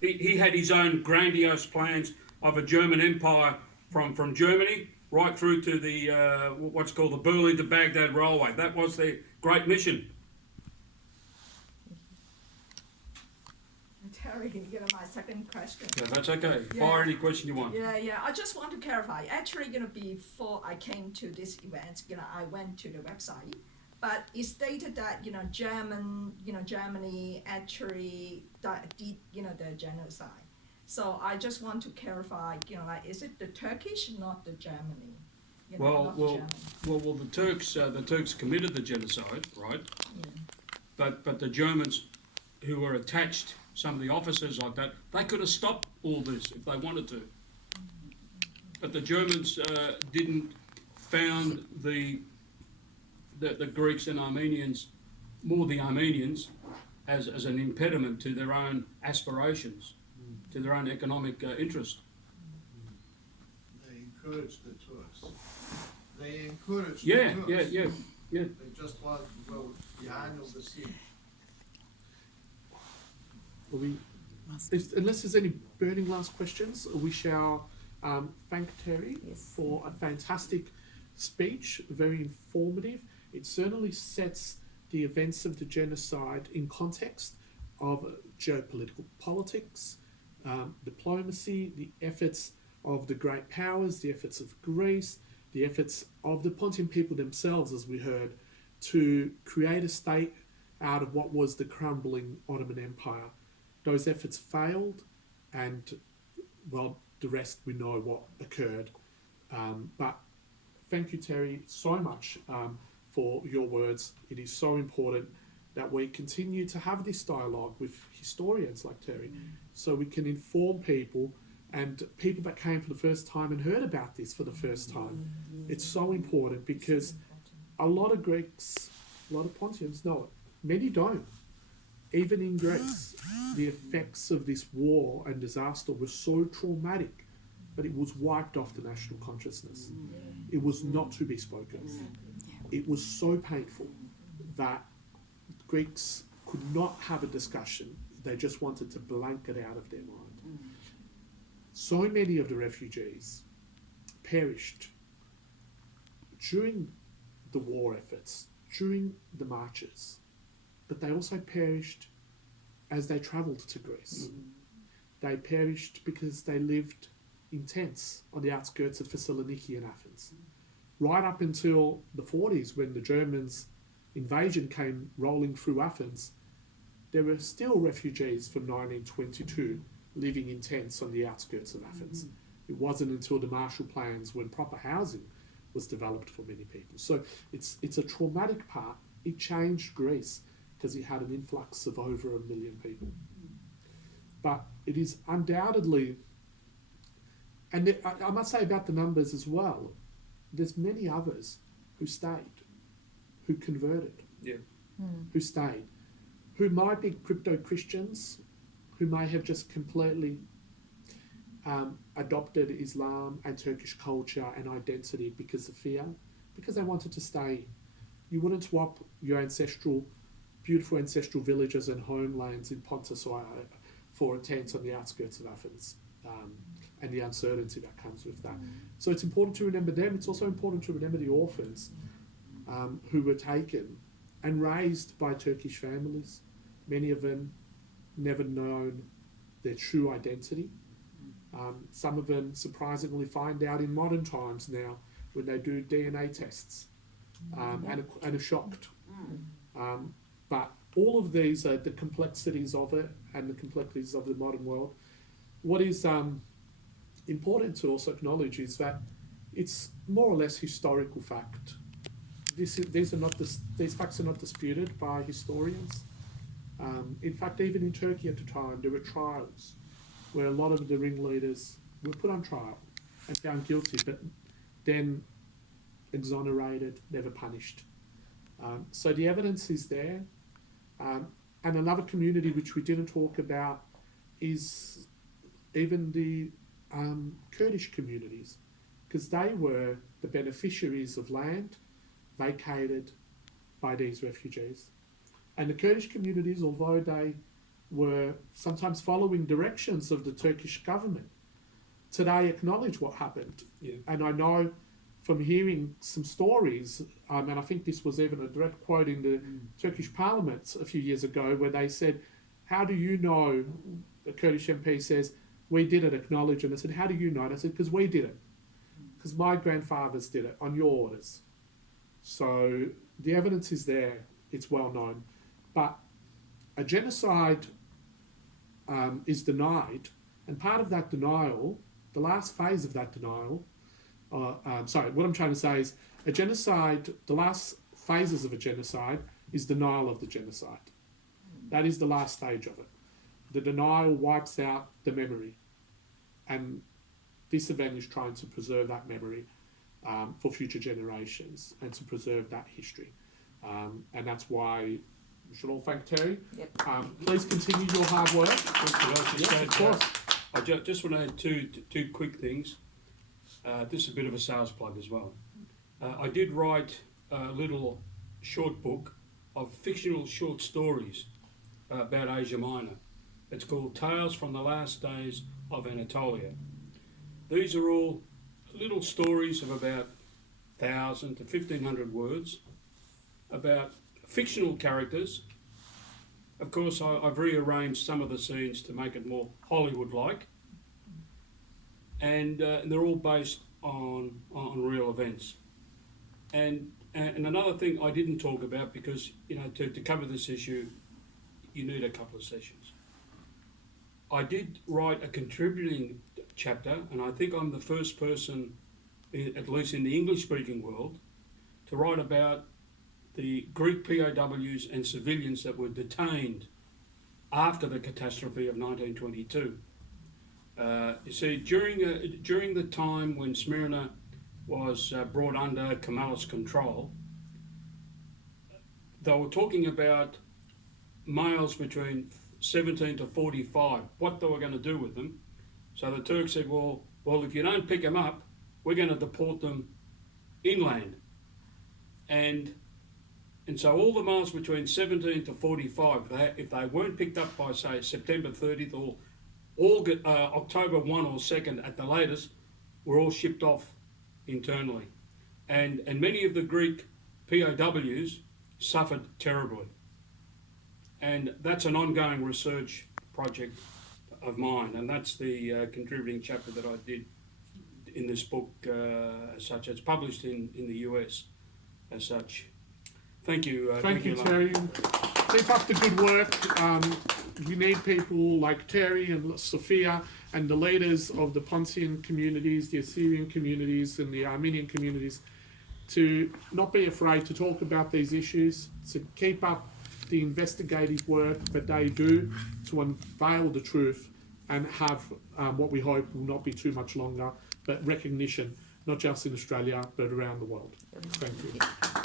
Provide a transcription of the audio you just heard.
He had his own grandiose plans of a German empire from Germany right through to the what's called the Berlin to Baghdad railway. That was their great mission. Terry, my second question. Yeah, that's okay. Yeah. Fire any question you want. Yeah. I just want to clarify. Actually, before I came to this event, I went to the website, but it stated that Germany actually did the genocide. So I just want to clarify. Is it the Turkish, not the Germany? Well, the Turks committed the genocide, right? Yeah. But the Germans, who were attached, some of the officers like that, they could have stopped all this if they wanted to. But the Germans didn't found the Greeks and Armenians, more the Armenians, as an impediment to their own aspirations, to their own economic interest. They encouraged the Turks. They encouraged Yeah, the Turks. yeah. They just want to go behind of the scene. Unless there's any burning last questions, we shall thank Terry for a fantastic speech, very informative. It certainly sets the events of the genocide in context of geopolitical politics, diplomacy, the efforts of the great powers, the efforts of Greece, the efforts of the Pontian people themselves, as we heard, to create a state out of what was the crumbling Ottoman Empire. Those efforts failed, and, well, the rest we know what occurred. But thank you, Terry, so much for your words. It is so important that we continue to have this dialogue with historians like Terry, so we can inform people and people that came for the first time and heard about this for the first time. It's so important because a lot of Greeks, a lot of Pontians know it. Many don't. Even in Greece, the effects of this war and disaster were so traumatic that it was wiped off the national consciousness. It was not to be spoken. It was so painful that Greeks could not have a discussion. They just wanted to blank it out of their mind. So many of the refugees perished during the war efforts, during the marches, but they also perished as they travelled to Greece. They perished because they lived in tents on the outskirts of Thessaloniki and Athens. Right up until the 40s, when the Germans' invasion came rolling through Athens, there were still refugees from 1922 living in tents on the outskirts of Athens. It wasn't until the Marshall Plans when proper housing was developed for many people. So it's a traumatic part. It changed Greece because it had an influx of over 1 million people. But it is undoubtedly, and I must say about the numbers as well, there's many others who stayed, who converted, who stayed, who might be crypto-Christians, who may have just completely adopted Islam and Turkish culture and identity because of fear, because they wanted to stay. You wouldn't swap your beautiful ancestral villages and homelands in Pontus or for a tent on the outskirts of Athens, and the uncertainty that comes with that. So it's important to remember them. It's also important to remember the orphans who were taken and raised by Turkish families, many of them never known their true identity. Some of them surprisingly find out in modern times now when they do DNA tests and are shocked. But all of these are the complexities of it and the complexities of the modern world. What is important to also acknowledge is that it's more or less historical fact. These facts are not disputed by historians. In fact, even in Turkey at the time, there were trials where a lot of the ringleaders were put on trial and found guilty, but then exonerated, never punished. So the evidence is there. And another community which we didn't talk about is even the Kurdish communities, because they were the beneficiaries of land vacated by these refugees. And the Kurdish communities, although they were sometimes following directions of the Turkish government. Today acknowledge what happened. Yeah. And I know from hearing some stories, and I think this was even a direct quote in the Turkish parliament a few years ago, where they said, how do you know, the Kurdish MP says, we did it, acknowledge. And I said, how do you know? And I said, because we did it. Because my grandfathers did it on your orders. So the evidence is there, it's well known. But a genocide is denied, and part of that denial, the last phase of that denial, what I'm trying to say is a genocide, the last phases of a genocide is denial of the genocide. That is the last stage of it. The denial wipes out the memory, and this event is trying to preserve that memory for future generations and to preserve that history. And that's why we should all thank Terry. Yep. Please continue your hard work. Yes, of course. I just want to add two quick things. This is a bit of a sales plug as well. I did write a little short book of fictional short stories about Asia Minor. It's called Tales from the Last Days of Anatolia. These are all little stories of about 1,000 to 1,500 words about fictional characters. Of course, I've rearranged some of the scenes to make it more Hollywood-like, and they're all based on real events. And another thing I didn't talk about, because to cover this issue, you need a couple of sessions. I did write a contributing chapter, and I think I'm the first person, at least in the English-speaking world, to write about the Greek POWs and civilians that were detained after the catastrophe of 1922. You see, during the time when Smyrna was brought under Kemalist control, they were talking about males between 17 to 45, what they were going to do with them. So the Turks said, well, if you don't pick them up, we're going to deport them inland. And so all the males between 17 to 45, if they weren't picked up by, say, September 30th or October 1 or 2nd at the latest, were all shipped off internally. And many of the Greek POWs suffered terribly. And that's an ongoing research project of mine, and that's the contributing chapter that I did in this book, as such. It's published in the US as such. Thank you. Thank you, Terry. Keep up the good work. We need people like Terry and Sophia and the leaders of the Pontian communities, the Assyrian communities and the Armenian communities to not be afraid to talk about these issues, to keep up the investigative work that they do to unveil the truth and have what we hope will not be too much longer, but recognition, not just in Australia, but around the world. Thank you.